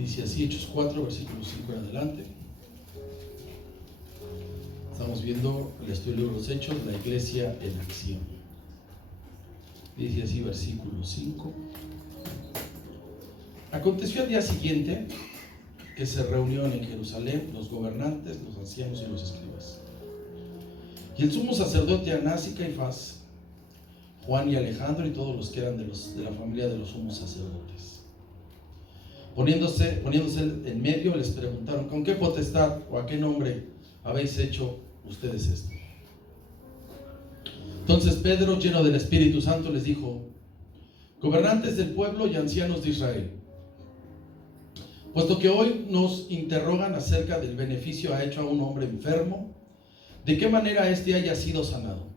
Dice así, Hechos 4, versículo 5 en adelante. Estamos viendo el estudio de los Hechos, la iglesia en acción. Dice así, versículo 5. Aconteció al día siguiente que se reunieron en Jerusalén los gobernantes, los ancianos y los escribas. Y el sumo sacerdote Anás y Caifás, Juan y Alejandro y todos los que eran de la familia de los sumos sacerdotes. Poniéndose en medio, les preguntaron: ¿con qué potestad o a qué nombre habéis hecho ustedes esto? Entonces Pedro, lleno del Espíritu Santo, les dijo: gobernantes del pueblo y ancianos de Israel, puesto que hoy nos interrogan acerca del beneficio hecho a un hombre enfermo, de qué manera éste haya sido sanado,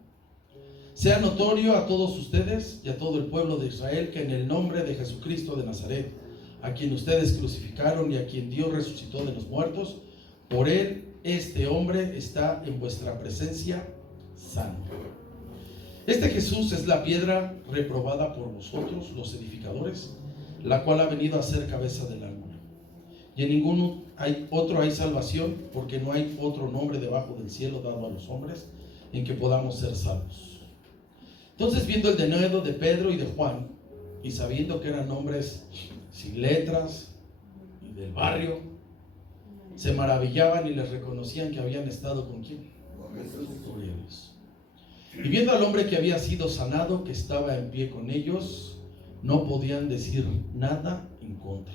sea notorio a todos ustedes y a todo el pueblo de Israel que en el nombre de Jesucristo de Nazaret, a quien ustedes crucificaron y a quien Dios resucitó de los muertos, por él este hombre está en vuestra presencia sano. Este Jesús es la piedra reprobada por vosotros, los edificadores, la cual ha venido a ser cabeza del ángulo. Y en ninguno hay salvación, porque no hay otro nombre debajo del cielo dado a los hombres en que podamos ser salvos. Entonces, viendo el denuedo de Pedro y de Juan, y sabiendo que eran hombres sin letras y del barrio, se maravillaban y les reconocían que habían estado con ¿quién? Con Jesús. Y viendo al hombre que había sido sanado, que estaba en pie con ellos, no podían decir nada en contra.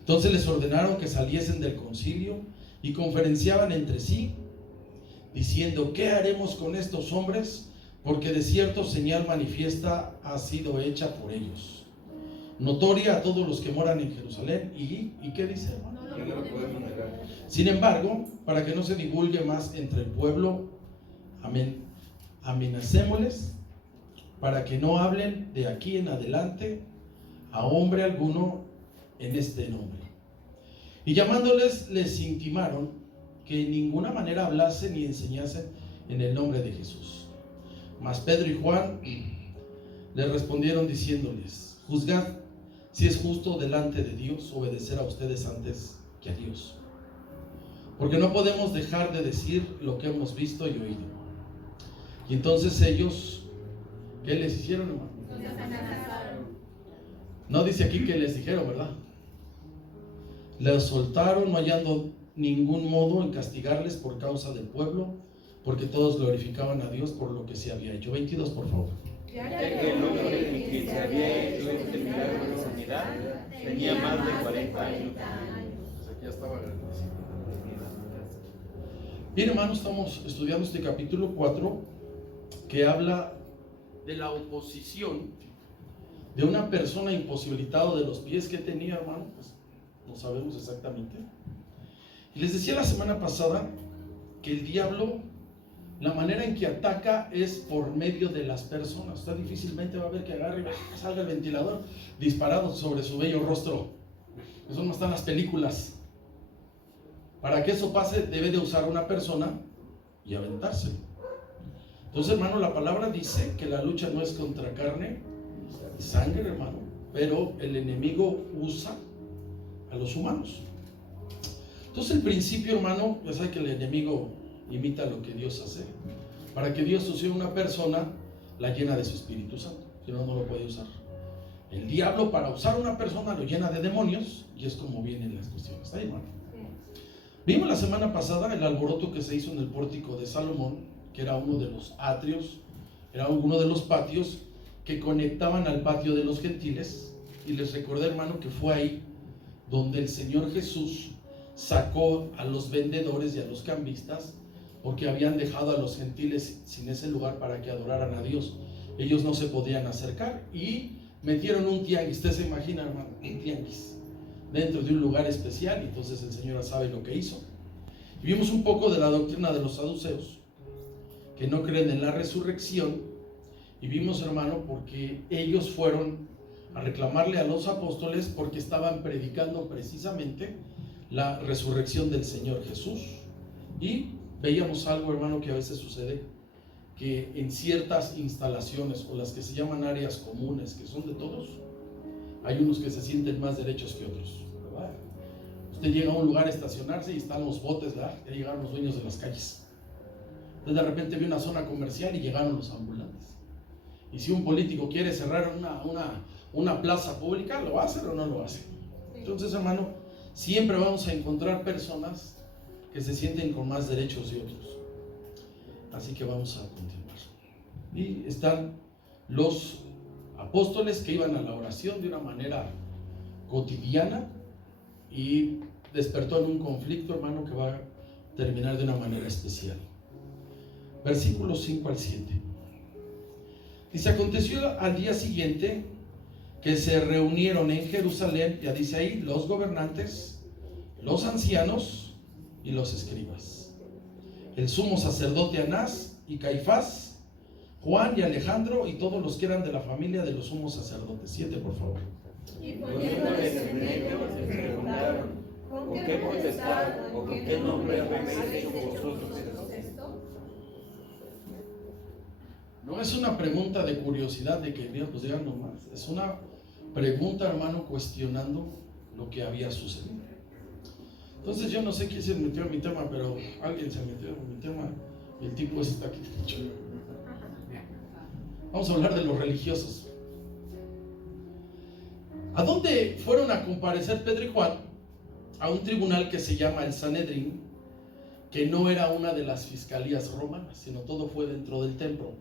Entonces les ordenaron que saliesen del concilio y conferenciaban entre sí, diciendo: ¿qué haremos con estos hombres? Porque de cierto señal manifiesta ha sido hecha por ellos, notoria a todos los que moran en Jerusalén. ¿Y qué dice, hermano? No lo podemos negar. Sin embargo, para que no se divulgue más entre el pueblo, amenacémosles para que no hablen de aquí en adelante a hombre alguno en este nombre. Y llamándoles, les intimaron que en ninguna manera hablasen ni enseñasen en el nombre de Jesús. Mas Pedro y Juan les respondieron diciéndoles: juzgad si es justo delante de Dios obedecer a ustedes antes que a Dios, porque no podemos dejar de decir lo que hemos visto y oído. Y entonces ellos, ¿qué les hicieron, hermano? No dice aquí que les dijeron, ¿verdad? Les soltaron, no hallando ningún modo en castigarles por causa del pueblo, porque todos glorificaban a Dios por lo que se había hecho. 22, por favor. Ya que el hombre en quien se había hecho este milagro de sanidad tenía más de 40 años. Pues aquí ya estaba grandísimo. Bien, hermanos, estamos estudiando este capítulo 4 que habla de la oposición de una persona imposibilitada de los pies. que tenía, hermano? Pues no sabemos exactamente. Y les decía la semana pasada que el diablo, la manera en que ataca es por medio de las personas. Usted difícilmente va a ver que agarre y salga el ventilador disparado sobre su bello rostro. Eso no está en las películas. Para que eso pase, debe de usar una persona y aventarse. Entonces, hermano, la palabra dice que la lucha no es contra carne y sangre, hermano, pero el enemigo usa a los humanos. Entonces, el principio, hermano, ya sabe que el enemigo imita lo que Dios hace. Para que Dios use una persona, la llena de su Espíritu Santo, si no, no lo puede usar. El diablo, para usar una persona, lo llena de demonios, y es como vienen las cuestiones. Ahí, hermano. Vimos la semana pasada el alboroto que se hizo en el pórtico de Salomón, que era uno de los atrios, era uno de los patios que conectaban al patio de los gentiles. Y les recordé, hermano, que fue ahí donde el Señor Jesús sacó a los vendedores y a los cambistas, porque habían dejado a los gentiles sin ese lugar para que adoraran a Dios. Ellos no se podían acercar y metieron un tianguis. Usted se imagina, hermano, un tianguis dentro de un lugar especial. Y entonces el Señor sabe lo que hizo. Y vimos un poco de la doctrina de los saduceos, que no creen en la resurrección. Y vimos, hermano, porque ellos fueron a reclamarle a los apóstoles porque estaban predicando precisamente la resurrección del Señor Jesús. Y veíamos algo, hermano, que a veces sucede, que en ciertas instalaciones, o las que se llaman áreas comunes, que son de todos, hay unos que se sienten más derechos que otros. Usted llega a un lugar a estacionarse y están los botes, ¿verdad? Ya llegaron los dueños de las calles. Entonces de repente vi una zona comercial y llegaron los ambulantes. Y si un político quiere cerrar una plaza pública, ¿lo va a hacer o no lo hace? Entonces, hermano, siempre vamos a encontrar personas que se sienten con más derechos que otros. Así que vamos a continuar. Y están los apóstoles que iban a la oración de una manera cotidiana y despertó en un conflicto, hermano, que va a terminar de una manera especial. Versículos 5 al 7. Dice: aconteció al día siguiente que se reunieron en Jerusalén, ya dice ahí, los gobernantes, los ancianos y los escribas, el sumo sacerdote Anás y Caifás, Juan y Alejandro y todos los que eran de la familia de los sumos sacerdotes. 7, por favor. Y poniéndoles en medio, les preguntaron: ¿con qué potestad o con qué nombre habéis hecho vosotros esto? No es una pregunta de curiosidad de que, mira, pues digan nomás. Es una pregunta, hermano, cuestionando lo que había sucedido. Entonces yo no sé quién se metió en mi tema, pero alguien se metió en mi tema y el tipo está aquí. Vamos a hablar de los religiosos. ¿A dónde fueron a comparecer Pedro y Juan? A un tribunal que se llama el Sanedrín, que no era una de las fiscalías romanas, sino todo fue dentro del templo.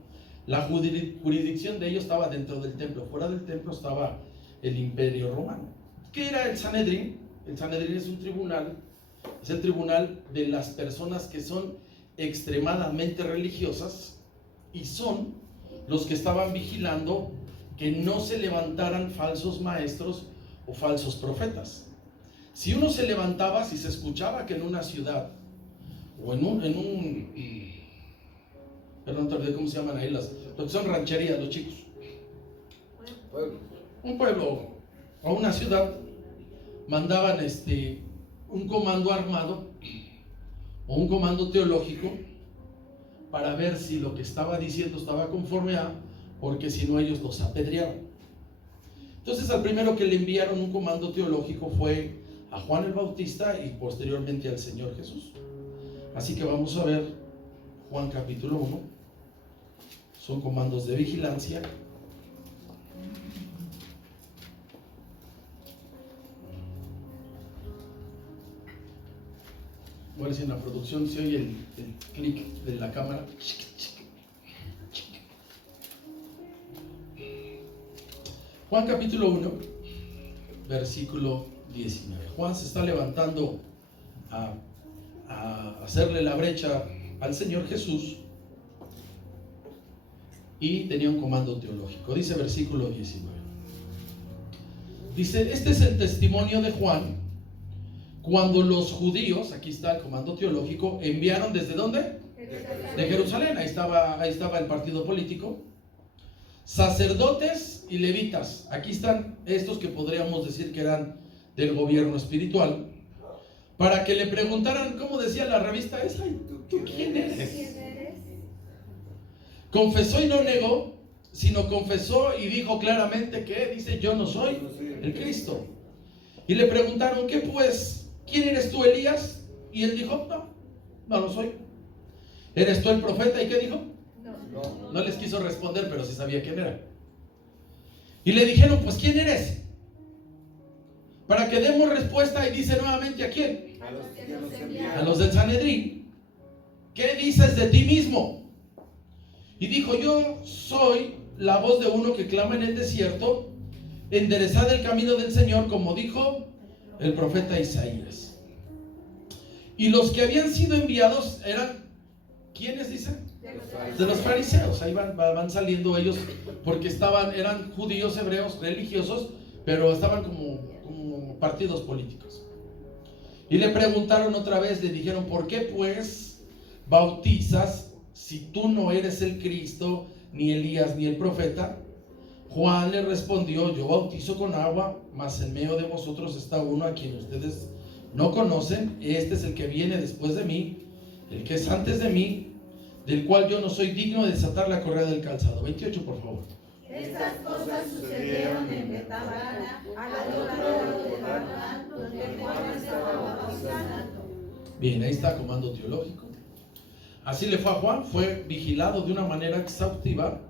La jurisdicción de ellos estaba dentro del templo. Fuera del templo estaba el imperio romano. ¿Qué era el Sanedrín? El Sanedrín es un tribunal, es el tribunal de las personas que son extremadamente religiosas y son los que estaban vigilando que no se levantaran falsos maestros o falsos profetas. Si uno se levantaba, si se escuchaba que en una ciudad o perdón, ¿cómo se llaman ahí? Los que son rancherías, los chicos. Un pueblo o una ciudad mandaban un comando armado o un comando teológico para ver si lo que estaba diciendo estaba conforme a, porque si no ellos los apedreaban. Entonces al primero que le enviaron un comando teológico fue a Juan el Bautista y posteriormente al Señor Jesús. Así que vamos a ver Juan capítulo 1. Son comandos de vigilancia. Voy a ver si en la producción se oye el clic de la cámara. Juan capítulo 1, versículo 19. Juan se está levantando a hacerle la brecha al Señor Jesús y tenía un comando teológico. Dice versículo 19. Dice: este es el testimonio de Juan cuando los judíos, aquí está el comando teológico, enviaron ¿desde dónde? De Jerusalén. Ahí estaba el partido político. Sacerdotes y levitas. Aquí están estos que podríamos decir que eran del gobierno espiritual, para que le preguntaran, ¿cómo decía la revista esa? ¿Tú quién eres? Confesó y no negó, sino confesó y dijo claramente que dice: yo no soy el Cristo. Y le preguntaron: ¿qué pues? ¿Quién eres tú, Elías? Y él dijo: no lo soy. ¿Eres tú el profeta? ¿Y qué dijo? No les quiso responder, pero sí sabía quién era. Y le dijeron: pues ¿quién eres? Para que demos respuesta. Y dice nuevamente: ¿a quién? A los del Sanedrín. ¿Qué dices de ti mismo? Y dijo: yo soy la voz de uno que clama en el desierto, enderezad el camino del Señor, como dijo el profeta Isaías. Y los que habían sido enviados eran, ¿quiénes dicen? De los fariseos. Ahí van saliendo ellos, porque eran judíos, hebreos, religiosos, pero estaban como partidos políticos. Y le preguntaron otra vez, le dijeron: ¿por qué pues bautizas si tú no eres el Cristo, ni Elías, ni el profeta? Juan le respondió: yo bautizo con agua, mas en medio de vosotros está uno a quien ustedes no conocen. Este es el que viene después de mí, el que es antes de mí, del cual yo no soy digno de desatar la correa del calzado. 28, por favor. Estas cosas sucedieron en Betábara, al otro lado del Jordán, donde Juan estaba Bien, ahí está comando teológico. Así le fue a Juan, fue vigilado de una manera exhaustiva.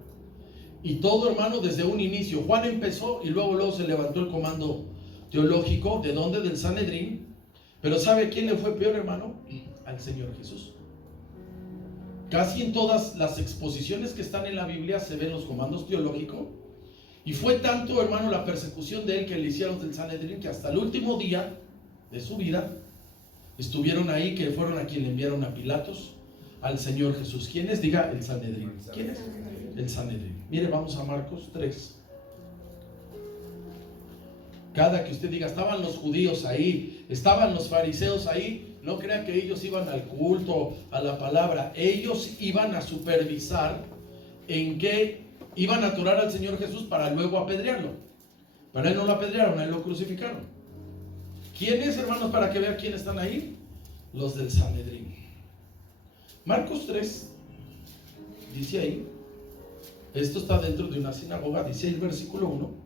Y todo, hermano, desde un inicio. Juan empezó y luego se levantó el comando teológico. ¿De dónde? Del Sanedrín. Pero ¿sabe a quién le fue peor, hermano? Al Señor Jesús. Casi en todas las exposiciones que están en la Biblia se ven los comandos teológicos. Y fue tanto, hermano, la persecución de él que le hicieron del Sanedrín, que hasta el último día de su vida estuvieron ahí, que fueron a quien le enviaron a Pilatos, al Señor Jesús. ¿Quién es? Diga, el Sanedrín. ¿Quién es? El Sanedrín. Mire, vamos a Marcos 3. Cada que usted diga, estaban los judíos ahí, estaban los fariseos ahí, no crea que ellos iban al culto, a la palabra. Ellos iban a supervisar en qué iban a atorar al Señor Jesús para luego apedrearlo. Pero a él no lo apedrearon, a él lo crucificaron. ¿Quiénes, hermanos, para que vean quién están ahí? Los del Sanedrín. Marcos 3 dice ahí, esto está dentro de una sinagoga, dice el versículo 1.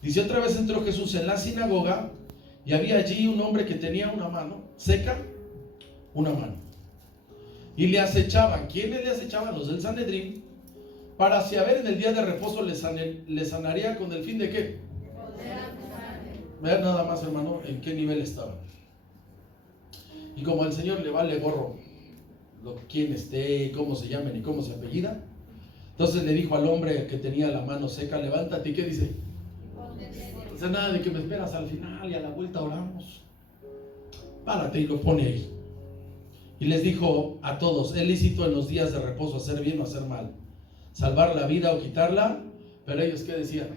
Dice: otra vez entró Jesús en la sinagoga y había allí un hombre que tenía una mano seca, una mano. Y le acechaban. ¿Quiénes le acechaban? Los del Sanedrín, para si a ver en el día de reposo le sanaría con el fin de ¿qué? Vean nada más, hermano, en qué nivel estaban. Y como al Señor le vale gorro quién esté, cómo se llamen y cómo se apellida, entonces le dijo al hombre que tenía la mano seca: levántate. ¿Y qué dice? No dice nada de que me esperas al final y a la vuelta oramos. Párate, y lo pone ahí. Y les dijo a todos: es lícito en los días de reposo hacer bien o hacer mal, salvar la vida o quitarla. Pero ellos, ¿qué decían?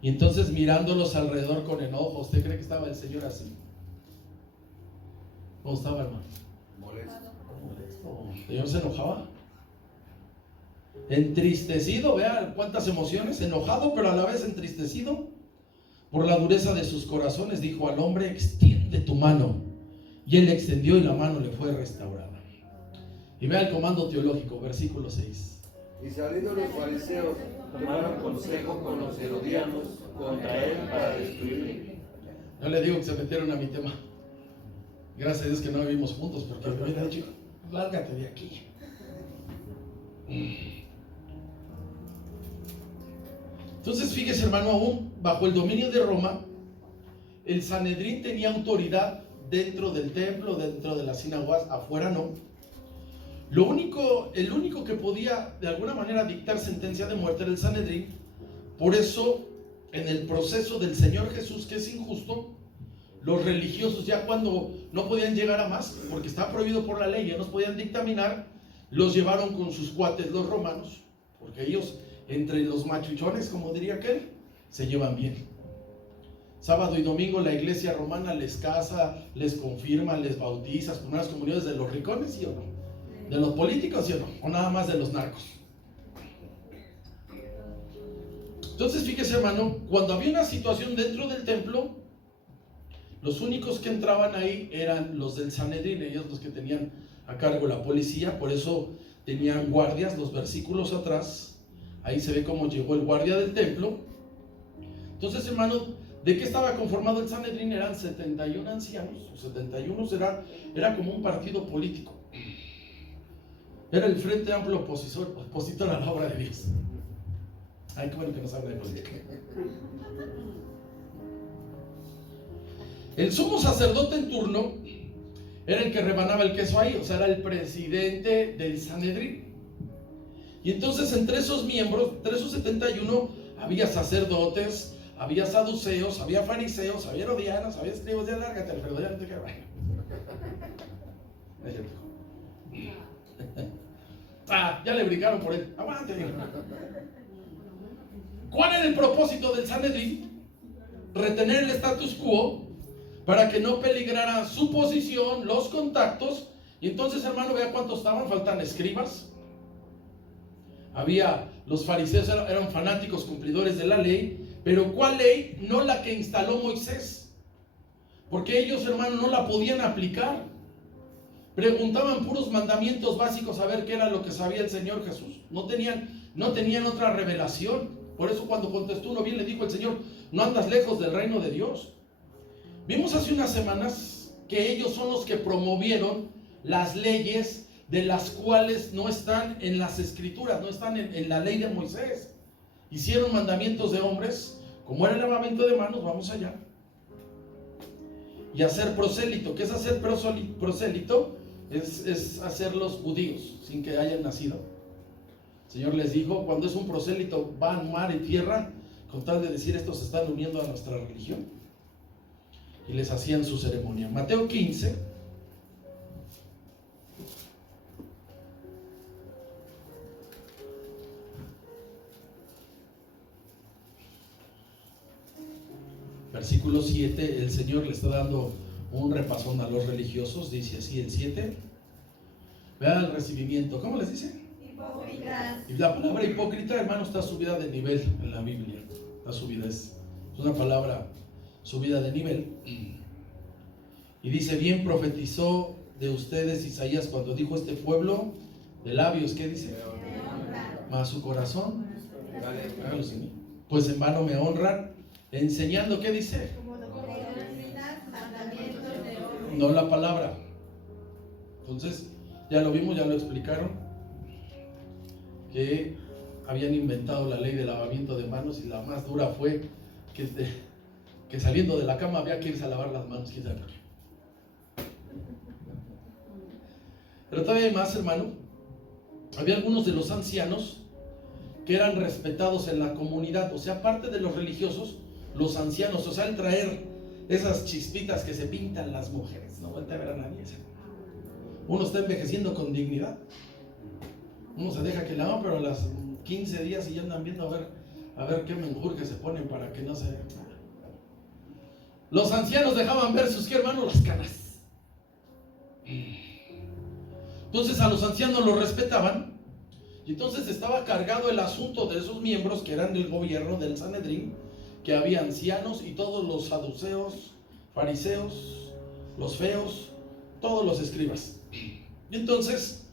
Y entonces, mirándolos alrededor con enojo, ¿usted cree que estaba el Señor así? ¿Cómo estaba, hermano? Molesto. El Señor se enojaba. Entristecido, vean cuántas emociones. Enojado, pero a la vez entristecido por la dureza de sus corazones, dijo al hombre: extiende tu mano. Y él extendió y la mano le fue restaurada. Y vea el comando teológico, versículo 6. Y salidos los fariseos, tomaron consejo con los herodianos contra él para destruirle. No le digo que se metieron a mi tema. Gracias a Dios que no vivimos juntos, porque me hubiera dicho: lárgate de aquí. Entonces, fíjese, hermano, aún bajo el dominio de Roma, el Sanedrín tenía autoridad dentro del templo, dentro de las sinagogas, afuera no. El único que podía de alguna manera dictar sentencia de muerte era el Sanedrín. Por eso, en el proceso del Señor Jesús, que es injusto, los religiosos, ya cuando no podían llegar a más, porque estaba prohibido por la ley, ya no podían dictaminar, los llevaron con sus cuates los romanos, porque ellos, entre los machuchones, como diría aquel, se llevan bien. Sábado y domingo la iglesia romana les casa, les confirma, les bautiza, las primeras comunidades de los ricones, ¿sí o no? ¿De los políticos, sí o no? ¿O nada más de los narcos? Entonces, fíjese, hermano, cuando había una situación dentro del templo, los únicos que entraban ahí eran los del Sanedrín, ellos los que tenían a cargo la policía. Por eso tenían guardias. Los versículos atrás, ahí se ve cómo llegó el guardia del templo. Entonces, hermano, ¿de qué estaba conformado el Sanedrín? Eran 71 ancianos, o 71 era como un partido político. Era el Frente Amplio opositor a la obra de Dios. Ay, qué bueno que nos habla de política. El sumo sacerdote en turno era el que rebanaba el queso ahí, o sea, era el presidente del Sanedrín. Y entonces, entre esos miembros, entre esos 71, había sacerdotes, había saduceos, había fariseos, había herodianos, había escribas. Ya lárgate, Alfredo, ya no te queda bueno. Ya le brincaron por él. Aguante. ¿Cuál era el propósito del Sanedrín? Retener el status quo para que no peligrara su posición, los contactos. Y entonces, hermano, vea cuántos estaban. Faltan escribas. Había los fariseos, eran fanáticos cumplidores de la ley. Pero ¿cuál ley? No la que instaló Moisés, porque ellos, hermano, no la podían aplicar. Preguntaban puros mandamientos básicos a ver qué era lo que sabía el Señor Jesús. No tenían otra revelación. Por eso cuando contestó uno bien, le dijo el Señor: no andas lejos del reino de Dios. Vimos hace unas semanas que ellos son los que promovieron las leyes de las cuales no están en las escrituras, no están en la ley de Moisés. Hicieron mandamientos de hombres, como era el lavamiento de manos, vamos allá. Y hacer prosélito. ¿Qué es hacer prosélito? Es hacer los judíos sin que hayan nacido. El Señor les dijo, cuando es un prosélito, van mar y tierra, con tal de decir, estos se están uniendo a nuestra religión. Y les hacían su ceremonia. Mateo 15. Versículo 7, el Señor le está dando un repasón a los religiosos, dice así el 7. Vean el recibimiento, ¿cómo les dice? Hipócritas. Y la palabra hipócrita, hermano, está subida de nivel en la Biblia. Está subida, es una palabra subida de nivel. Y dice, bien profetizó de ustedes Isaías cuando dijo, este pueblo de labios, ¿qué dice? Mas su corazón, pues en vano me honran, enseñando, ¿qué dice? No la palabra. Entonces, ya lo vimos, ya lo explicaron, que habían inventado la ley de lavamiento de manos y la más dura fue que saliendo de la cama había que irse a lavar las manos, quién sabe por qué. Pero todavía hay más, hermano. Había algunos de los ancianos que eran respetados en la comunidad, o sea, aparte de los religiosos, los ancianos, o sea, el traer esas chispitas que se pintan las mujeres, no vuelta a ver a nadie. Uno está envejeciendo con dignidad, uno se deja que la ama, pero a las 15 días y ya andan viendo a ver qué menjurje se ponen para que no se... Los ancianos dejaban ver sus, ¿qué, hermano? Las canas. Entonces a los ancianos los respetaban, y entonces estaba cargado el asunto de esos miembros que eran del gobierno del Sanedrín, que había ancianos y todos los saduceos, fariseos, los feos, todos los escribas. Y entonces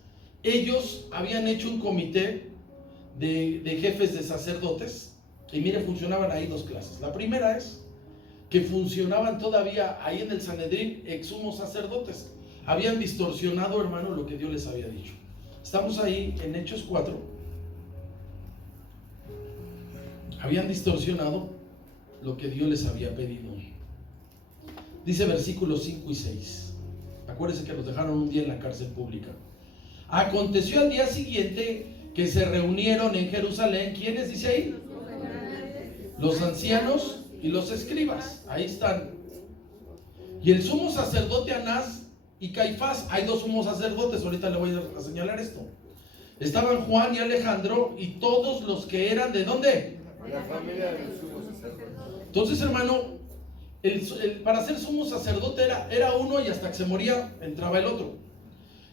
ellos habían hecho un comité de jefes de sacerdotes, y mire, funcionaban ahí dos clases. La primera es que funcionaban todavía ahí en el Sanedrín ex sumos sacerdotes. Habían distorsionado, hermano, lo que Dios les había dicho. Estamos ahí en Hechos 4. Habían distorsionado lo que Dios les había pedido. Dice versículos 5 y 6. Acuérdense que los dejaron un día en la cárcel pública. Aconteció al día siguiente que se reunieron en Jerusalén. ¿Quiénes dice ahí? Los ancianos y los escribas. Ahí están. Y el sumo sacerdote Anás y Caifás. Hay dos sumos sacerdotes. Ahorita le voy a señalar esto. Estaban Juan y Alejandro y todos los que eran ¿de dónde? La familia de los sumos sacerdotes. Entonces, hermano, para ser sumo sacerdote era uno, y hasta que se moría entraba el otro.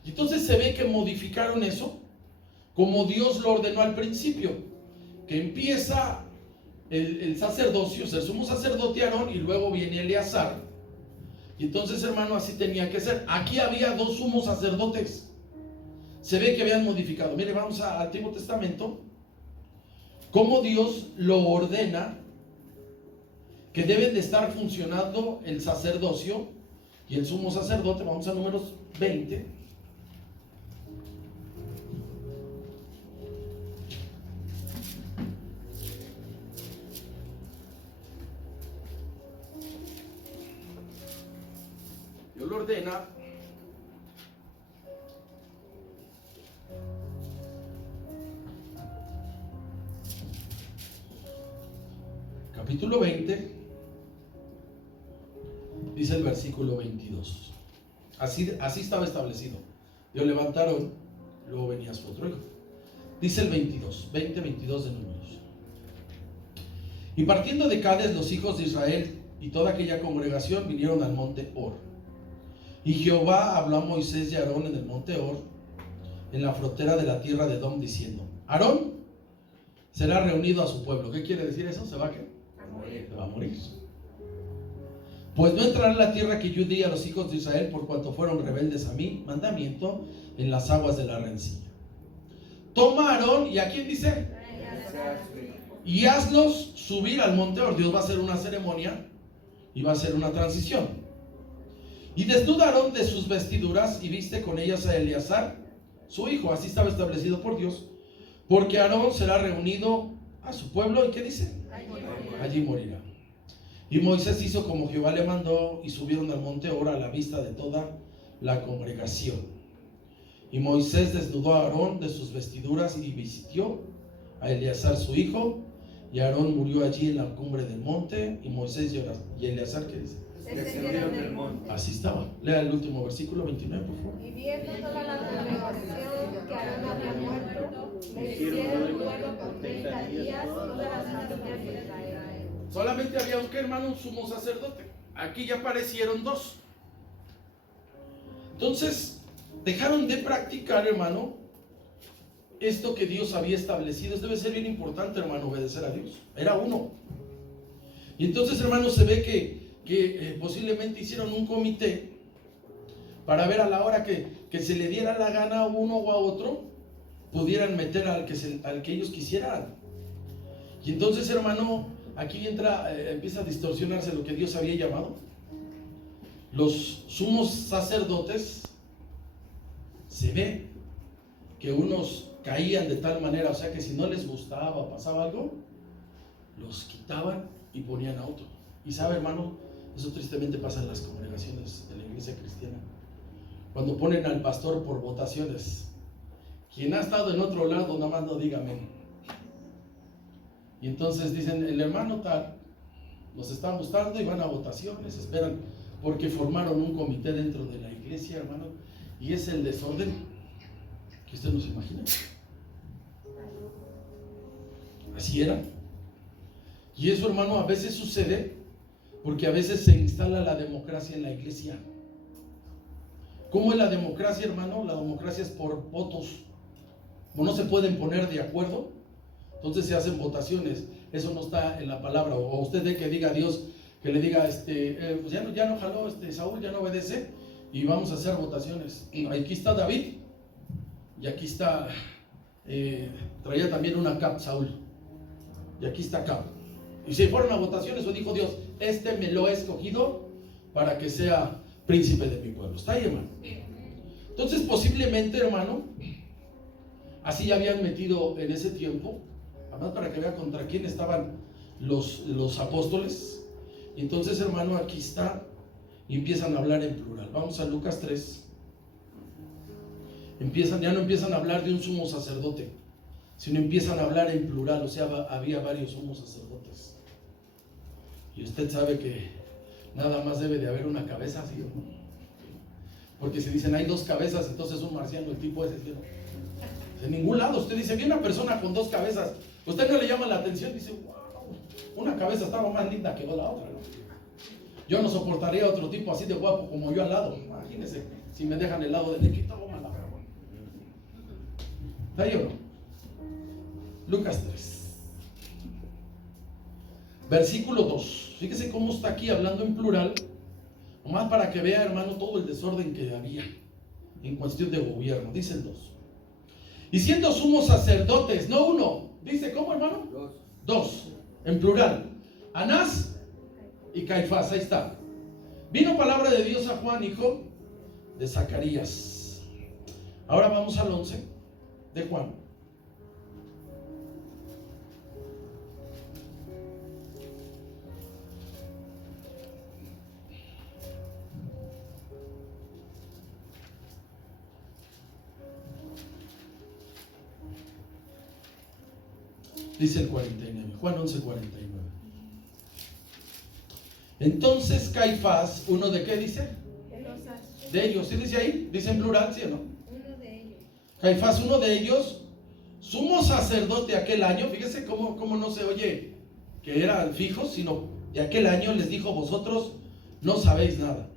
Y entonces se ve que modificaron eso como Dios lo ordenó al principio, que empieza el sacerdocio, ser sumo sacerdote Aarón, y luego viene Eleazar. Y entonces, hermano, así tenía que ser. Aquí había dos sumos sacerdotes. Se ve que habían modificado. Mire, vamos al Antiguo Testamento. Cómo Dios lo ordena, que deben de estar funcionando el sacerdocio y el sumo sacerdote. Vamos a Números 20. Dios lo ordena. Capítulo 20, dice el versículo 22. Así estaba establecido. Dios levantaron, luego venía su otro hijo. Dice el 22 de Números. Y partiendo de Cades, los hijos de Israel y toda aquella congregación vinieron al monte Hor. Y Jehová habló a Moisés y a Aarón en el monte Hor, en la frontera de la tierra de Edom, diciendo: Aarón será reunido a su pueblo. ¿Qué quiere decir eso? ¿Se va a qué? Se va a morir. Pues no entrará en la tierra que yo di a los hijos de Israel, por cuanto fueron rebeldes a mi mandamiento, en las aguas de la rencilla. Toma a Aarón, ¿y a quién dice? Y hazlos subir al monte Hor. Dios va a hacer una ceremonia Iba a ser una transición. Y desnuda Aarón de sus vestiduras y viste con ellas a Eleazar, su hijo. Así estaba establecido por Dios. Porque Aarón será reunido a su pueblo. ¿Y qué dice? Allí morirá. Y Moisés hizo como Jehová le mandó y subieron al monte Hor a la vista de toda la congregación. Y Moisés desnudó a Aarón de sus vestiduras y vistió a Eleazar su hijo. Y Aarón murió allí en la cumbre del monte. Y Moisés y Eleazar, ¿qué dice? Descendieron del monte. Así estaba. Lea el último versículo 29, por favor. Y viendo toda la congregación que Aarón había muerto, le hicieron duelo por 30 días todas las familias de Israel. Solamente había un, ¿qué, hermano? Un sumo sacerdote. Aquí ya aparecieron dos. Entonces, dejaron de practicar, hermano, esto que Dios había establecido. Debe ser bien importante, hermano, obedecer a Dios. Era uno. Y entonces, hermano, se ve que posiblemente hicieron un comité para ver a la hora que se le diera la gana a uno o a otro, pudieran meter al que ellos quisieran. Y entonces, hermano, aquí empieza a distorsionarse lo que Dios había llamado. Los sumos sacerdotes, se ve que unos caían de tal manera, o sea que si no les gustaba, pasaba algo, los quitaban y ponían a otro. Y sabe, hermano, eso tristemente pasa en las congregaciones de la iglesia cristiana. Cuando ponen al pastor por votaciones, quien ha estado en otro lado, nada más no diga amén. Y entonces dicen, el hermano tal, nos está gustando y van a votaciones, esperan, porque formaron un comité dentro de la iglesia, hermano, y es el desorden que usted no se imagina. Así era. Y eso, hermano, a veces sucede porque a veces se instala la democracia en la iglesia. ¿Cómo es la democracia, hermano? La democracia es por votos. Como no se pueden poner de acuerdo, entonces se hacen votaciones. Eso no está en la palabra. O usted ve que diga a Dios, que le diga, pues ya no jaló, Saúl ya no obedece, y vamos a hacer votaciones. Aquí está David, y aquí está, traía también una cap Saúl, y aquí está cap. Y se fueron a votaciones, o dijo Dios, me lo he escogido para que sea príncipe de mi pueblo. ¿Está ahí, hermano? Entonces, posiblemente, hermano, así ya habían metido en ese tiempo, además para que vea contra quién estaban los apóstoles. Y entonces, hermano, aquí está, y empiezan a hablar en plural. Vamos a Lucas 3. Ya no empiezan a hablar de un sumo sacerdote, sino empiezan a hablar en plural. O sea, había varios sumos sacerdotes. Y usted sabe que nada más debe de haber una cabeza, ¿sí o no? Porque si dicen hay dos cabezas, entonces un marciano, el tipo ese, ¿sí o no? En ningún lado usted dice, vi una persona con dos cabezas, usted no le llama la atención, dice, wow, una cabeza estaba más linda que la otra, ¿no? Yo no soportaría otro tipo así de guapo como yo al lado. Imagínense, si me dejan el lado de le quito mala. ¿Está ahí o no? Lucas 3. Versículo 2. Fíjese cómo está aquí hablando en plural, nomás para que vea, hermano, todo el desorden que había en cuestión de gobierno. Dicen 2. Y siendo sumos sacerdotes, no uno, dice, ¿cómo, hermano? Dos, en plural. Anás y Caifás, ahí está. Vino palabra de Dios a Juan, hijo de Zacarías. Ahora vamos al 11 de Juan. Dice el 49, Juan 11, 49. Entonces Caifás, ¿uno de qué dice? De ellos, ¿sí dice ahí? Dice en plural, ¿sí o no? Uno de ellos. Caifás, uno de ellos, sumo sacerdote aquel año. Fíjese cómo no se oye que eran fijos, sino de aquel año les dijo, vosotros no sabéis nada,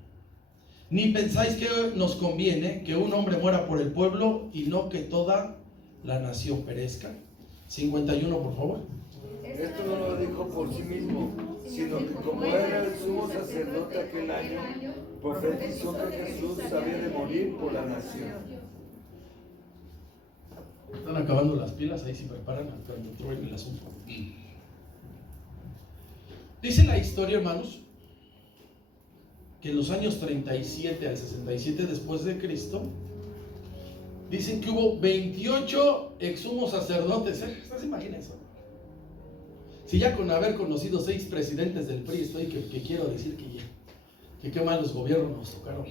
ni pensáis que nos conviene que un hombre muera por el pueblo y no que toda la nación perezca. 51, por favor. Esto no lo dijo por sí mismo, sino que como era el sumo sacerdote aquel año, profetizó que Jesús había de morir por la nación. Están acabando las pilas, ahí se preparan cuando truene el asunto. Dice la historia, hermanos, que en los años 37 al 67 después de Cristo, dicen que hubo 28 exsumos sacerdotes. ¿Ustedes se imaginan eso? Si ya con haber conocido 6 presidentes del PRI estoy que quiero decir que qué malos gobiernos nos tocaron.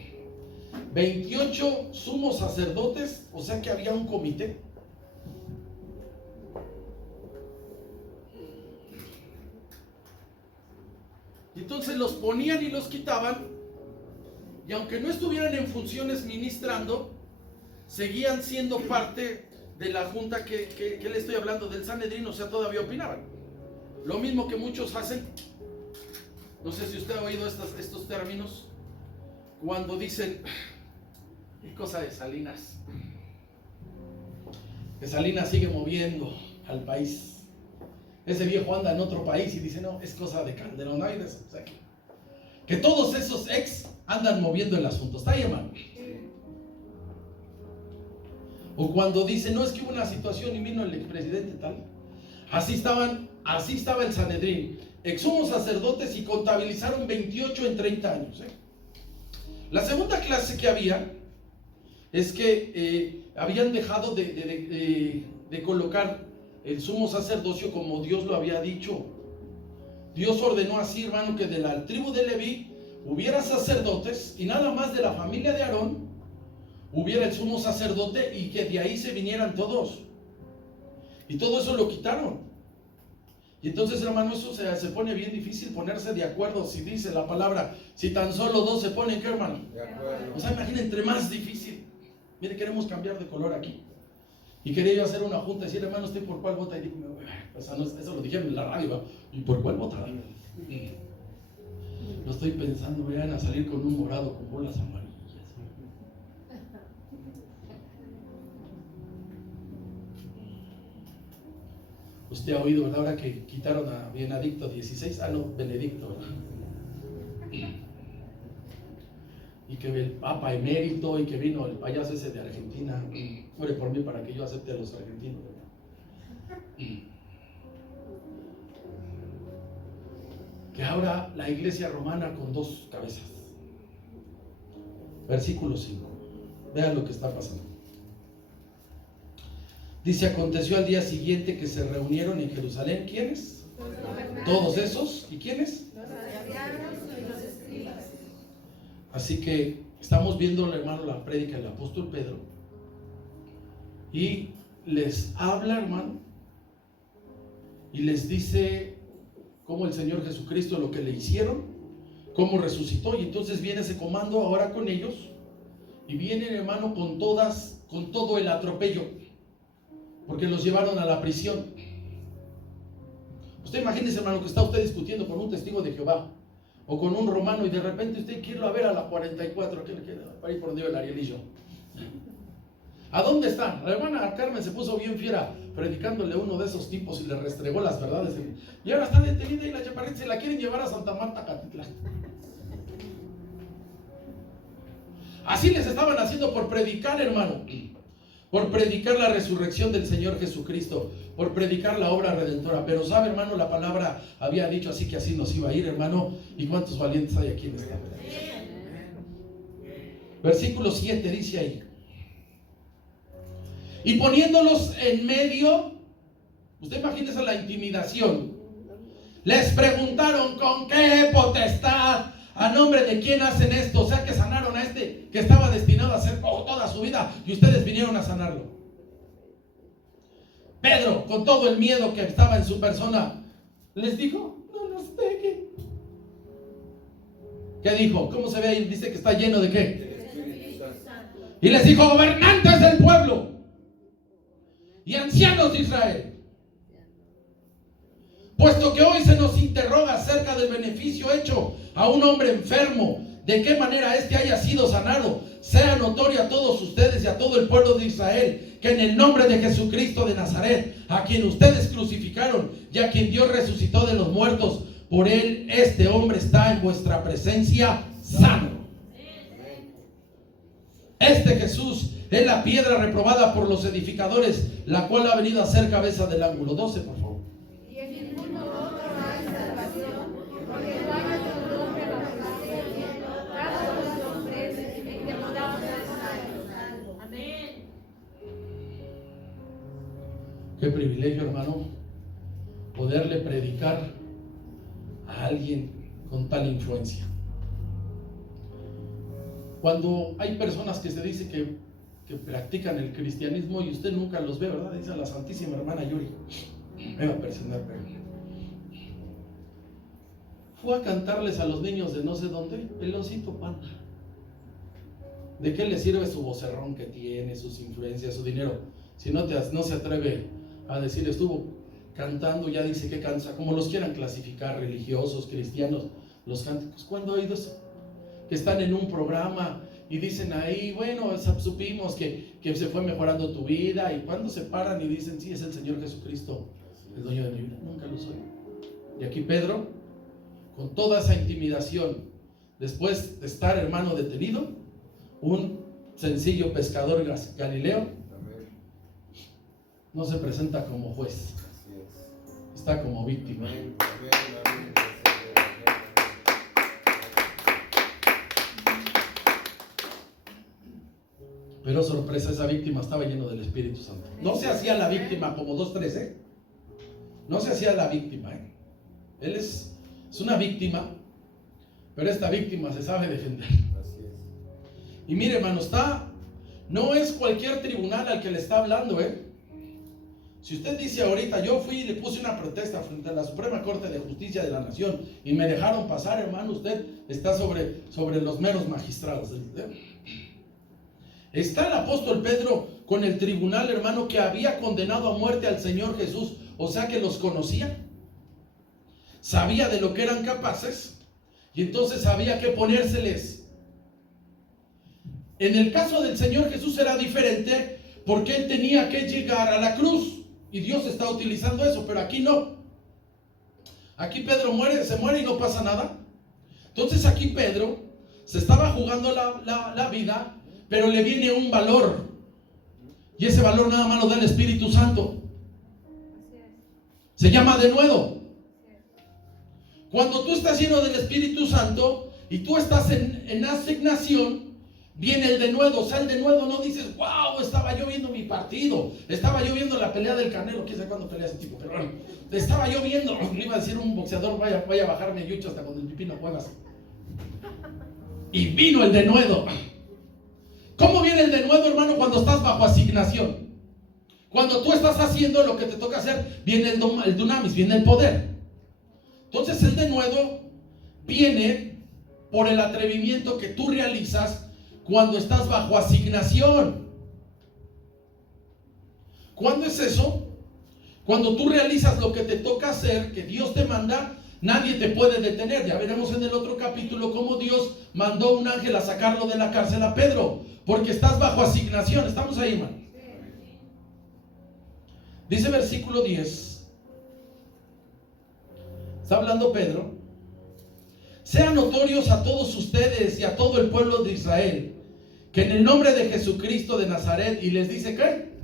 28 sumos sacerdotes, o sea que había un comité. Y entonces los ponían y los quitaban, y aunque no estuvieran en funciones ministrando, seguían siendo parte de la junta que le estoy hablando del Sanedrín, o sea, todavía opinaban. Lo mismo que muchos hacen. No sé si usted ha oído estos términos, cuando dicen, ¿qué cosa de Salinas? Que Salinas sigue moviendo al país. Ese viejo anda en otro país y dice, no, es cosa de Calderón. No hay de eso. O sea, que todos esos ex andan moviendo el asunto. ¿Está ahí, hermano? O cuando dice, no, es que hubo una situación y vino el expresidente tal. Así estaba el Sanedrín, exsumos sacerdotes, y contabilizaron 28 en 30 años. La segunda clase que había es que habían dejado de colocar el sumo sacerdocio como Dios lo había dicho. Dios ordenó así, hermano, que de la tribu de Leví hubiera sacerdotes, y nada más de la familia de Aarón hubiera el sumo sacerdote, y que de ahí se vinieran todos. Y todo eso lo quitaron. Y entonces, hermano, eso se pone bien difícil ponerse de acuerdo. Si dice la palabra, si tan solo 2 se ponen, ¿qué, hermano? De acuerdo. O sea, imaginen, entre más difícil. Mire, queremos cambiar de color aquí. Y quería yo hacer una junta y decir, hermano, ¿usted por cuál vota? Y digo, o sea, no, eso lo dijeron en la radio, ¿va? ¿Y por cuál vota? Lo estoy pensando, vayan a salir con un morado con bolas amarillas. Usted ha oído, ¿verdad? Ahora que quitaron a Benedicto XVI, Benedicto, ¿verdad? Y que el Papa emérito, y que vino el payaso ese de Argentina. Ore por mí para que yo acepte a los argentinos, ¿verdad? Que ahora la iglesia romana con 2 cabezas. Versículo 5. Vean lo que está pasando. Dice, aconteció al día siguiente que se reunieron en Jerusalén. ¿Quiénes? Todos esos. ¿Y quiénes? Los ancianos y los escribas. Así que estamos viendo, hermano, la prédica del apóstol Pedro, y les habla, hermano, y les dice cómo el Señor Jesucristo, lo que le hicieron, cómo resucitó. Y entonces viene ese comando ahora con ellos, y vienen, hermano, con todo el atropello, porque los llevaron a la prisión. Usted imagínese, hermano, que está usted discutiendo con un testigo de Jehová o con un romano, y de repente usted quiere ir a ver a la 44, que le queda para ir por donde iba el Arielillo. ¿A dónde está? La hermana Carmen se puso bien fiera predicándole a uno de esos tipos y le restregó las verdades. Y ahora está detenida, y la chaparrita se la quieren llevar a Santa Marta, Catitlán. Así les estaban haciendo por predicar, hermano, por predicar la resurrección del Señor Jesucristo, por predicar la obra redentora. Pero sabe, hermano, la palabra había dicho así, que así nos iba a ir, hermano. ¿Y cuántos valientes hay aquí en esta? Versículo 7 dice ahí: y poniéndolos en medio, usted imagínese la intimidación, les preguntaron, ¿con qué potestad, a nombre de quién hacen esto? O sea, que sanaron a este que estaba destinado a hacer toda su vida, y ustedes vinieron a sanarlo. Pedro, con todo el miedo que estaba en su persona, les dijo, no nos peguen. ¿Qué dijo? ¿Cómo se ve ahí? Dice que está lleno de ¿qué? Y les dijo, gobernantes del pueblo y ancianos de Israel, puesto que hoy se nos interroga acerca del beneficio hecho a un hombre enfermo, de qué manera éste haya sido sanado, sea notorio a todos ustedes y a todo el pueblo de Israel, que en el nombre de Jesucristo de Nazaret, a quien ustedes crucificaron y a quien Dios resucitó de los muertos, por él este hombre está en vuestra presencia sano. Este Jesús es la piedra reprobada por los edificadores, la cual ha venido a ser cabeza del ángulo. 12, por favor. Y en ninguno otro hay salvación, porque no hay otro nombre bajo el cielo dado Qué privilegio, hermano, poderle predicar a alguien con tal influencia. Cuando hay personas que se dice que practican el cristianismo y usted nunca los ve, ¿verdad? Dice la Santísima Hermana Yuri, me va a presionar, pero fue a cantarles a los niños de no sé dónde el osito panda. ¿De qué le sirve su vocerrón que tiene, sus influencias, su dinero? Si no se atreve a decir, estuvo cantando, ya dice que cansa, como los quieran clasificar, religiosos, cristianos, los cánticos. ¿Cuándo ha oído eso? Que están en un programa y dicen ahí, bueno, supimos que se fue mejorando tu vida, y cuando se paran y dicen, sí, es el Señor Jesucristo el dueño de mi vida. Nunca los oí. Y aquí Pedro, con toda esa intimidación, después de estar, hermano, detenido, un sencillo pescador galileo, no se presenta como juez, está como víctima. Pero sorpresa, esa víctima estaba lleno del Espíritu Santo. No se hacía la víctima como 2-3, no se hacía la víctima, Él es una víctima, pero esta víctima se sabe defender. Y mire, hermano, no es cualquier tribunal al que le está hablando, Si usted dice ahorita, yo fui y le puse una protesta frente a la Suprema Corte de Justicia de la Nación y me dejaron pasar, hermano, usted está sobre los meros magistrados. Está el apóstol Pedro con el tribunal, hermano, que había condenado a muerte al Señor Jesús, o sea que los conocía, sabía de lo que eran capaces, y entonces había que ponérseles. En el caso del Señor Jesús era diferente, porque Él tenía que llegar a la cruz, y Dios está utilizando eso, pero aquí no. Aquí Pedro se muere y no pasa nada. Entonces aquí Pedro se estaba jugando la vida, pero le viene un valor, y ese valor nada más lo da el Espíritu Santo. Se llama denuedo. Cuando tú estás lleno del Espíritu Santo y tú estás en asignación, viene el denuedo. O sea, el denuedo no dices, wow, estaba yo viendo mi partido, estaba yo viendo la pelea del Canelo, quién sabe cuándo pelea ese tipo, pero estaba yo viendo, me iba a decir un boxeador, vaya a bajarme yucho hasta con el pipí no juegas. Y vino el denuedo. ¿Cómo viene el denuedo, hermano? Cuando estás bajo asignación. Cuando tú estás haciendo lo que te toca hacer, viene el dunamis, viene el poder. Entonces el denuedo viene por el atrevimiento que tú realizas cuando estás bajo asignación. ¿Cuándo es eso? Cuando tú realizas lo que te toca hacer, que Dios te manda, nadie te puede detener. Ya veremos en el otro capítulo cómo Dios mandó un ángel a sacarlo de la cárcel a Pedro, porque estás bajo asignación. ¿Estamos ahí, hermano? Dice versículo 10. Está hablando Pedro. Sean notorios a todos ustedes y a todo el pueblo de Israel, que en el nombre de Jesucristo de Nazaret, y les dice ¿qué?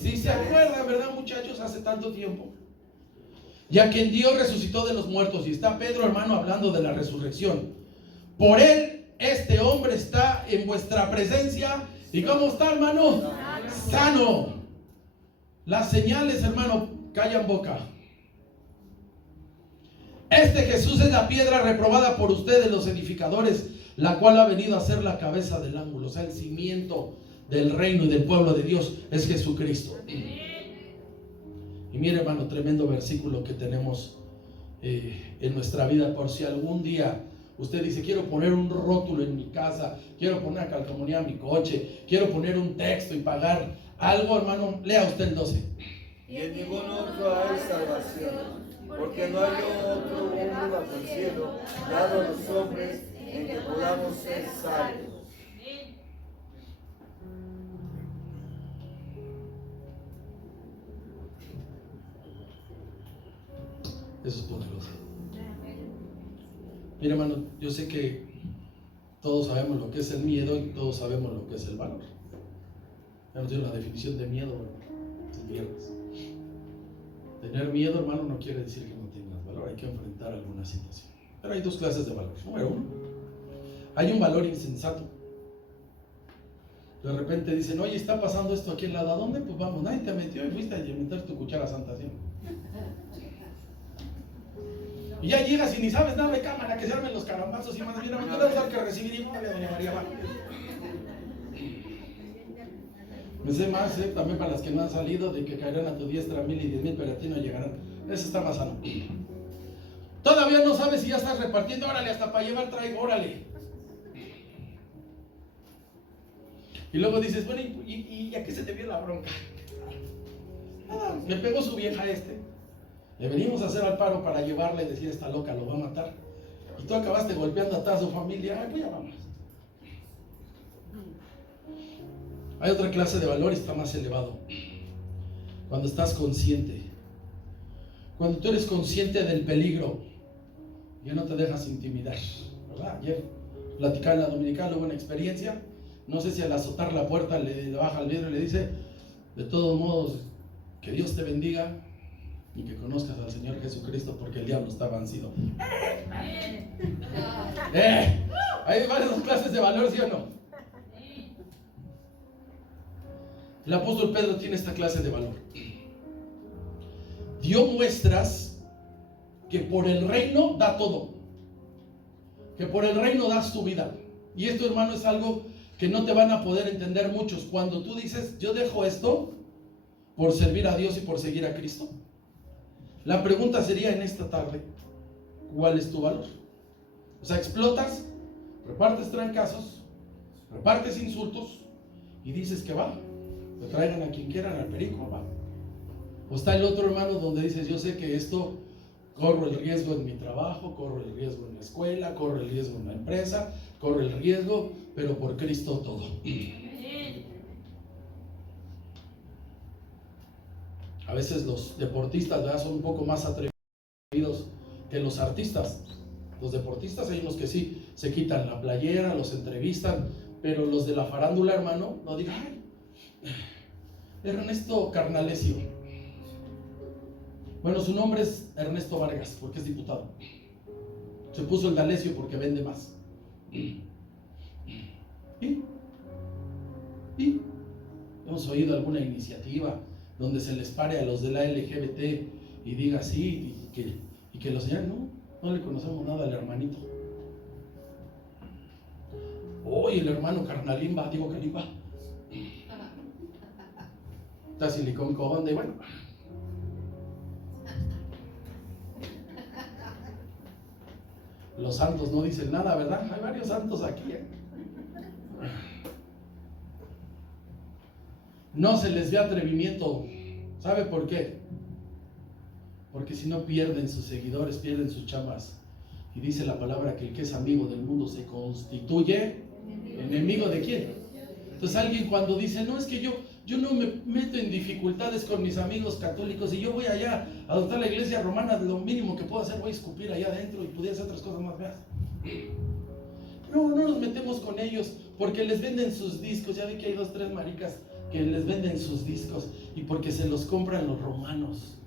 Si se acuerdan, ¿verdad, muchachos? Hace tanto tiempo. Y a quien Dios resucitó de los muertos. Y está Pedro, hermano, hablando de la resurrección. Por él, este hombre está en vuestra presencia. ¿Y cómo está, hermano? Sano. Las señales, hermano, callan boca. Este Jesús es la piedra reprobada por ustedes, los edificadores, la cual ha venido a ser la cabeza del ángulo. O sea, el cimiento del reino y del pueblo de Dios es Jesucristo. Y mire, hermano, tremendo versículo que tenemos en nuestra vida. Por si algún día usted dice, quiero poner un rótulo en mi casa, quiero poner una calcomanía en mi coche, quiero poner un texto y pagar algo, hermano, lea usted el 12. Y en ningún otro hay salvación, porque no hay otro mundo bajo el cielo dado a los hombres en que podamos ser salvos. Eso es poderoso. Mira, hermano, yo sé que todos sabemos lo que es el miedo y todos sabemos lo que es el valor. Ya nos dio la definición de miedo, el viernes. Tener miedo, hermano, no quiere decir que no tengas valor. Hay que enfrentar alguna situación. Pero hay dos clases de valor. Número uno, hay un valor insensato. De repente dicen, oye, está pasando esto aquí al lado. ¿A dónde? Pues vamos, nadie te metió y fuiste a meter tu cuchara santa, ¿sí? Y ya llegas y ni sabes nada de cámara, que se armen los carambazos y más bien, ¿qué tenemos al que recibir? Y no, doña María, va. Me sé más, también para las que no han salido, de que caerán a tu diestra 1000 y 10,000, pero a ti no llegarán. Eso está más sano. Todavía no sabes si ya estás repartiendo, órale, hasta para llevar traigo, órale. Y luego dices, bueno, ¿y a qué se te vio la bronca? Nada, me pegó su vieja Le venimos a hacer al paro para llevarle y decir, esta loca lo va a matar. Y tú acabaste golpeando a toda su familia. Ay, pues ya vamos. Hay otra clase de valor y está más elevado. Cuando estás consciente. Cuando tú eres consciente del peligro, ya no te dejas intimidar, ¿verdad? Ayer platicaba en la dominical, hubo una experiencia. No sé si al azotar la puerta le baja el vidrio y le dice, de todos modos, que Dios te bendiga y que conozcas al Señor Jesucristo, porque el diablo está vencido. Hay varias clases de valor, ¿sí o no? El apóstol Pedro tiene esta clase de valor. Dio muestras que por el reino da todo, que por el reino das tu vida. Y esto, hermano, es algo que no te van a poder entender muchos. Cuando tú dices, yo dejo esto por servir a Dios y por seguir a Cristo, la pregunta sería en esta tarde, ¿cuál es tu valor? O sea, explotas, repartes trancazos, repartes insultos y dices que va, te traigan a quien quieran, al perico, va. O está el otro, hermano, donde dices, yo sé que esto, corro el riesgo en mi trabajo, corro el riesgo en la escuela, corro el riesgo en la empresa, corro el riesgo, pero por Cristo todo. A veces los deportistas, ¿verdad?, son un poco más atrevidos que los artistas. Los deportistas hay unos que sí, se quitan la playera, los entrevistan, pero los de la farándula, hermano, no digan, ay, Ernesto Carnalesio. Bueno, su nombre es Ernesto Vargas, porque es diputado. Se puso el D'Alessio porque vende más. ¿Y? ¿Hemos oído alguna iniciativa donde se les pare a los de la LGBT y diga sí, y que los señalen? No le conocemos nada al hermanito. Oye, el hermano Carnalimba, digo Calimba. Está Silicón Conde, bueno. Los santos no dicen nada, ¿verdad? Hay varios santos aquí, No se les ve atrevimiento. ¿Sabe por qué? Porque si no pierden sus seguidores, pierden sus chamas. Y dice la palabra que el que es amigo del mundo se constituye enemigo de quién. Entonces alguien cuando dice, no, es que yo no me meto en dificultades con mis amigos católicos y yo voy allá a adoptar la iglesia romana, lo mínimo que puedo hacer, voy a escupir allá adentro y pudiera hacer otras cosas más feas. No nos metemos con ellos porque les venden sus discos. Ya ve que hay 2, 3 maricas que les venden sus discos y porque se los compran los romanos.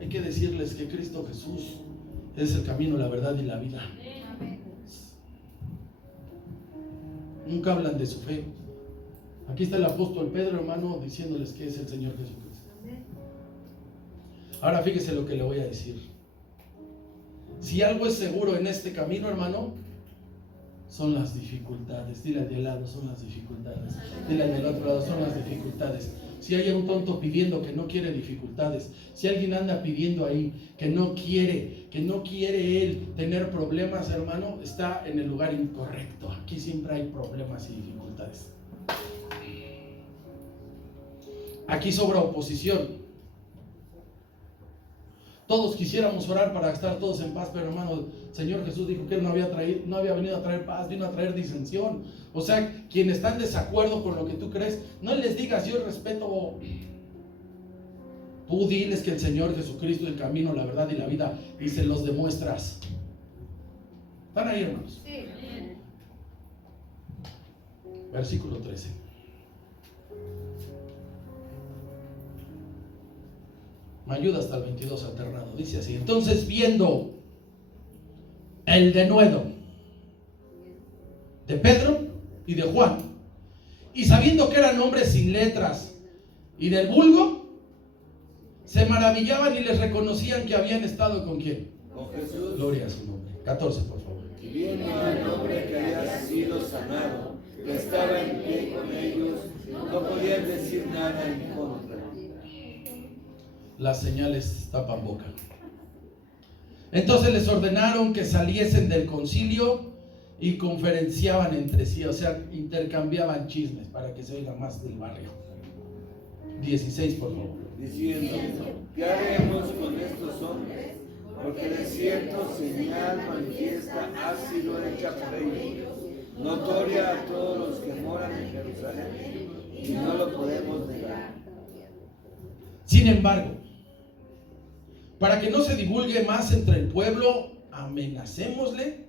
Hay que decirles que Cristo Jesús es el camino, la verdad y la vida. Nunca hablan de su fe. Aquí está el apóstol Pedro, hermano, diciéndoles que es el Señor Jesucristo. Ahora fíjese lo que le voy a decir. Si algo es seguro en este camino, hermano, son las dificultades. Dile al de lado, son las dificultades. Dile al del otro lado, son las dificultades. Si hay un tonto pidiendo que no quiere dificultades, si alguien anda pidiendo ahí que no quiere él tener problemas, hermano, está en el lugar incorrecto. Aquí siempre hay problemas y dificultades. Aquí sobra oposición. Todos quisiéramos orar para estar todos en paz, pero hermano, el Señor Jesús dijo que Él no había venido a traer paz, vino a traer disensión. O sea, quienes están en desacuerdo con lo que tú crees, no les digas yo respeto. Tú diles que el Señor Jesucristo es el camino, la verdad y la vida, y se los demuestras. ¿Están ahí, hermanos? Sí. Versículo 13. Me ayuda hasta el 22 alternado. Dice así: entonces, viendo el denuedo de Pedro y de Juan Y sabiendo que eran hombres sin letras y del vulgo, se maravillaban y les reconocían que habían estado con quién. Con Jesús. Gloria a su nombre. 14, por favor. Y viendo al hombre que había sido sanado, que estaba en pie con ellos, no podían decir nada en contra. Las señales tapan boca. Entonces les ordenaron que saliesen del concilio y conferenciaban entre sí, o sea, intercambiaban chismes para que se oiga más del barrio. 16, por favor. Diciendo, ¿qué haremos con estos hombres? Porque de cierto señal manifiesta ha sido hecha por ellos, notoria a todos los que moran en Jerusalén, y no lo podemos negar. Sin embargo, para que no se divulgue más entre el pueblo, amenacémosle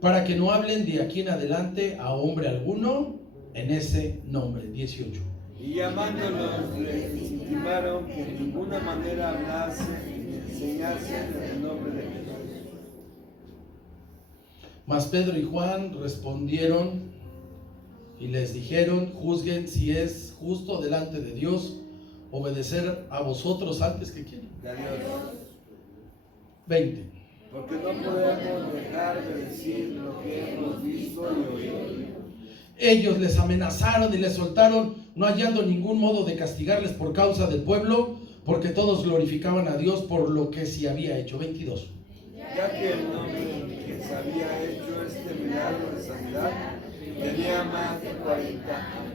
para que no hablen de aquí en adelante a hombre alguno en ese nombre. 18. Y llamándolos les intimaron que en ninguna manera hablasen ni enseñasen en el nombre de Jesús. Mas Pedro y Juan respondieron y les dijeron: juzguen si es justo delante de Dios obedecer a vosotros antes que quién. De Dios. 20. Porque no podemos dejar de decir lo que hemos visto y oído. Ellos les amenazaron y les soltaron, no hallando ningún modo de castigarles por causa del pueblo, porque todos glorificaban a Dios por lo que se había hecho. 22. Ya que el nombre que se había hecho este milagro de sanidad tenía más de 40 años.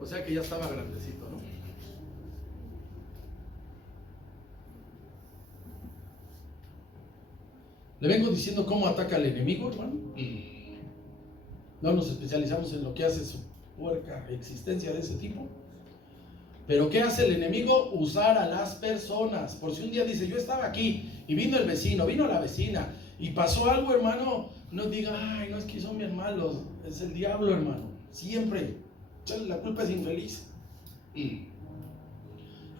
O sea que ya estaba grandecito, ¿no? Le vengo diciendo cómo ataca al enemigo, hermano. No nos especializamos en lo que hace su puerca existencia de ese tipo. Pero ¿qué hace el enemigo? Usar a las personas. Por si un día dice, yo estaba aquí y vino el vecino, vino la vecina y pasó algo, hermano, no diga, ay, no es que son mis hermanos, es el diablo, hermano. Siempre. La culpa es infeliz.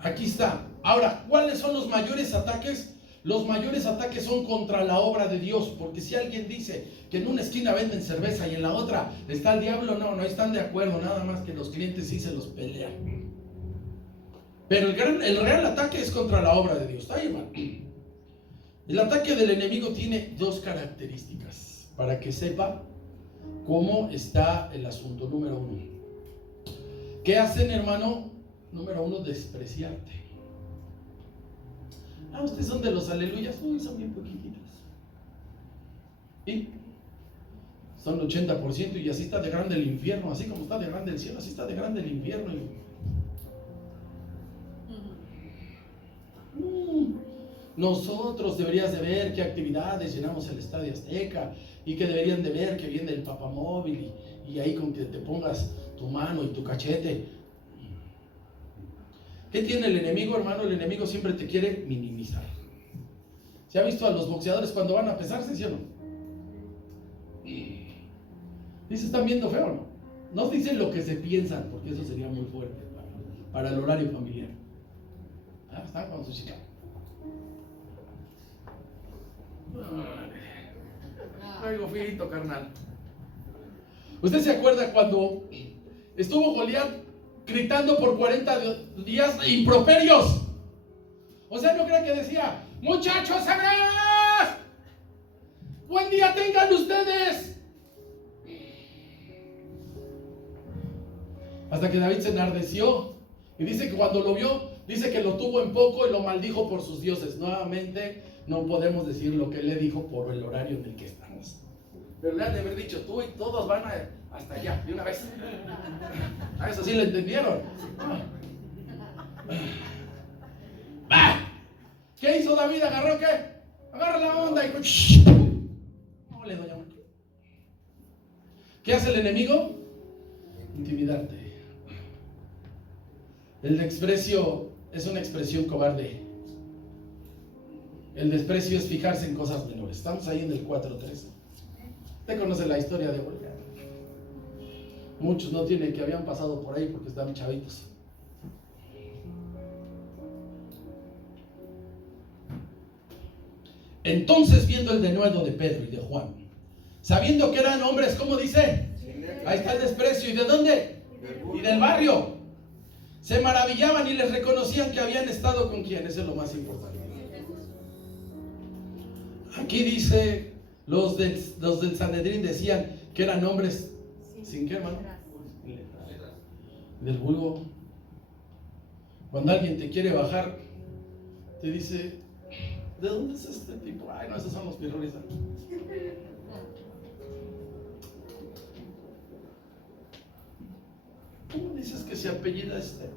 Aquí está. Ahora, ¿cuáles son los mayores ataques? Los mayores ataques son contra la obra de Dios, porque si alguien dice que en una esquina venden cerveza y en la otra está el diablo, no están de acuerdo, nada más que los clientes sí se los pelean. Pero el real ataque es contra la obra de Dios. ¿Está ahí, hermano? El ataque del enemigo tiene dos características, para que sepa cómo está el asunto. Número uno, ¿qué hacen, hermano? Número uno, despreciarte. Ustedes son de los aleluyas. Uy, son bien poquititas. Y son 80%, y así está de grande el infierno. Así como está de grande el cielo, así está de grande el infierno. Nosotros deberías de ver qué actividades llenamos el Estadio Azteca, y que deberían de ver que viene el papamóvil y ahí con que te pongas tu mano y tu cachete. ¿Qué tiene el enemigo, hermano? El enemigo siempre te quiere minimizar. ¿Se ha visto a los boxeadores cuando van a pesarse, sí o no? Dice, ¿están viendo feo o no? No dicen lo que se piensan, porque eso sería muy fuerte para el horario familiar. Están con su chica. Traigo fito, carnal. ¿Usted se acuerda cuando estuvo Goliat gritando por 40 días improperios? O sea, no creo que decía, muchachos hebreos, buen día tengan ustedes. Hasta que David se enardeció y dice que cuando lo vio, dice que lo tuvo en poco y lo maldijo por sus dioses. Nuevamente, no podemos decir lo que él le dijo por el horario en el que estamos. Pero le han de haber dicho, tú y todos van hasta allá, de una vez. A eso sí lo entendieron. ¿Qué hizo David? ¿Agarró qué? Agarra la onda y... No le doy a un... ¿Qué hace el enemigo? Intimidarte. El desprecio es una expresión cobarde. El desprecio es fijarse en cosas menores. Estamos ahí en el 4:3. Usted conoce la historia de Goliat. Muchos no tienen que habían pasado por ahí porque estaban chavitos. Entonces, viendo el denuedo de Pedro y de Juan, sabiendo que eran hombres, ¿cómo dice? Ahí está el desprecio. ¿Y de dónde? Y del barrio. Se maravillaban y les reconocían que habían estado con quién. Eso es lo más importante. Aquí dice, los del Sanedrín decían que eran hombres sin qué, hermano, del vulgo. Cuando alguien te quiere bajar, te dice, ¿de dónde es este tipo? Ay, no, esos son los pirrones. ¿Cómo dices que se apellida este?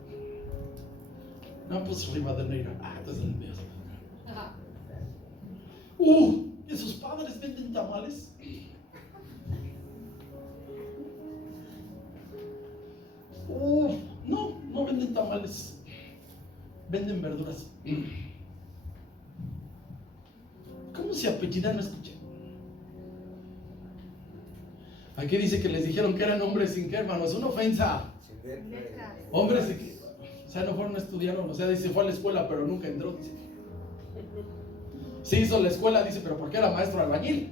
No, pues Rivadeneira. Ah, entonces el mío. ¿Esos padres venden tamales? No venden tamales. Venden verduras. ¿Cómo se apellida? No escuché. Aquí dice que les dijeron que eran hombres sin qué, hermano. Es una ofensa. Hombres sin qué. O sea, no fueron a estudiar. O sea, dice, fue a la escuela, pero nunca entró. Dice. Sí hizo la escuela, dice, pero porque era maestro albañil.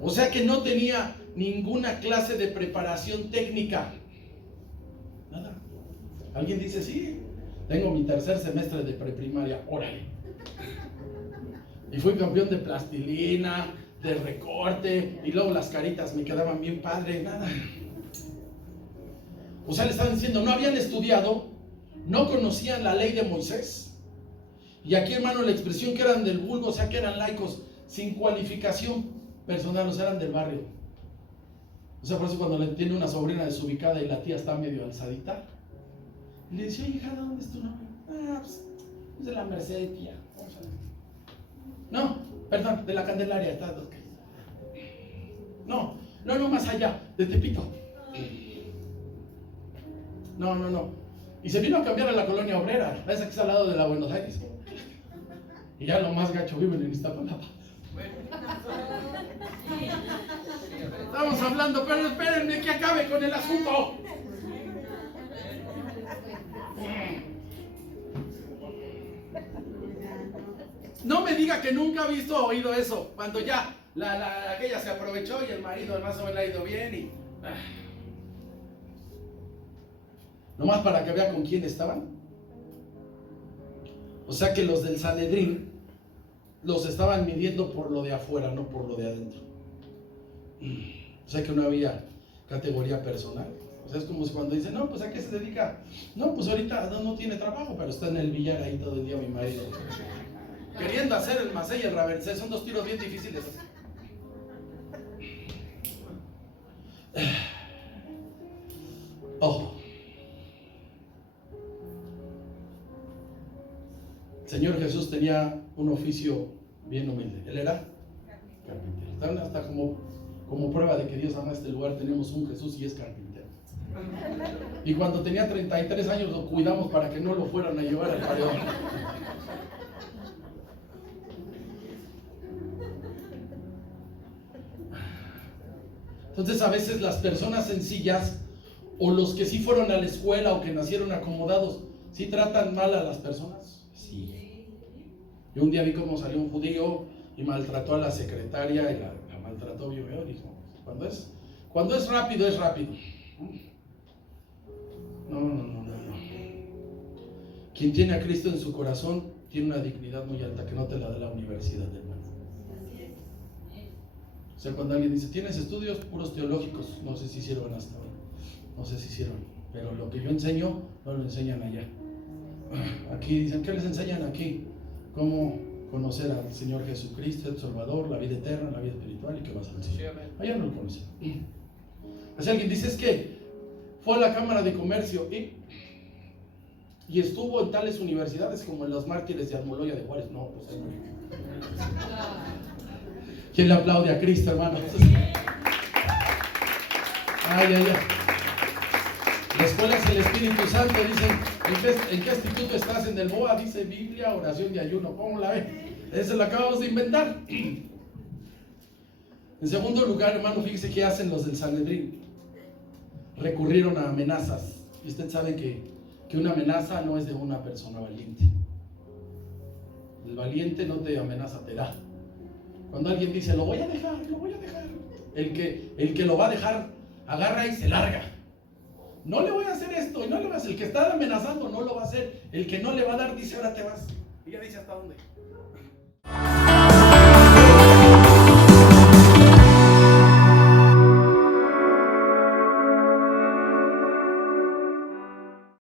O sea que no tenía ninguna clase de preparación técnica. Nada. Alguien dice, sí, tengo mi tercer semestre de preprimaria. Órale. Y fui campeón de plastilina, de recorte, y luego las caritas me quedaban bien padre. Nada. O sea, le estaban diciendo, no habían estudiado, no conocían la ley de Moisés. Y aquí, hermano, la expresión que eran del vulgo, o sea, que eran laicos, sin cualificación personal, o sea, eran del barrio. O sea, por eso cuando le tiene una sobrina desubicada y la tía está medio alzadita, le dice, oye, hija, ¿de dónde es tu nombre? Pues es de la Merced, tía. Vamos a ver. No, perdón, de la Candelaria. Está. No, más allá, de Tepito. No. Y se vino a cambiar a la colonia obrera, esa que está al lado de la Buenos Aires. Y ya lo más gacho viven en Iztapalapa. Estamos hablando, pero espérenme que acabe con el asunto. No me diga que nunca ha visto o oído eso. Cuando ya aquella se aprovechó y el marido más o menos le ha ido bien y... Nomás para que vea con quién estaban. O sea que los del Sanedrín los estaban midiendo por lo de afuera, no por lo de adentro. O sea que no había categoría personal. O sea, es como si cuando dicen, no, pues ¿a qué se dedica? No, pues ahorita no tiene trabajo, pero está en el billar ahí todo el día mi marido. Queriendo hacer el Macé y el Ravencé, son dos tiros bien difíciles. Ojo. Señor Jesús tenía un oficio bien humilde. Él era carpintero. Hasta como prueba de que Dios ama este lugar, tenemos un Jesús y es carpintero. Y cuando tenía 33 años lo cuidamos para que no lo fueran a llevar al paredón. Entonces a veces las personas sencillas o los que sí fueron a la escuela o que nacieron acomodados, ¿sí tratan mal a las personas? Sí. Yo un día vi cómo salió un judío y maltrató a la secretaria y la maltrató bien feo. Dijo, cuando es rápido, es rápido. No. Quien tiene a Cristo en su corazón tiene una dignidad muy alta que no te la da la universidad, hermano. O sea, cuando alguien dice, ¿tienes estudios puros teológicos? No sé si sirven hasta ahora. No sé si sirven. Pero lo que yo enseño, no lo enseñan allá. Aquí dicen, ¿qué les enseñan aquí? Cómo conocer al Señor Jesucristo, el Salvador, la vida eterna, la vida espiritual y que vas al cielo. Allá no lo conocen. Así alguien dice, es que fue a la Cámara de Comercio y estuvo en tales universidades como en los Mártires de Almoloya de Juárez. No, pues no. ¿Quién le aplaude a Cristo, hermano? Ay. La escuela es el Espíritu Santo, dicen, ¿en qué instituto estás? En el BOA, dice Biblia, oración y ayuno. ¿Cómo la ve? Eso lo acabamos de inventar. En segundo lugar, hermano, fíjese qué hacen los del Sanedrín. Recurrieron a amenazas. Y usted sabe que una amenaza no es de una persona valiente. El valiente no te amenaza, te da. Cuando alguien dice, lo voy a dejar, El que lo va a dejar, agarra y se larga. No le voy a hacer esto y no le voy a hacer. El que está amenazando no lo va a hacer. El que no le va a dar dice, ahora te vas. Y ya dice hasta dónde.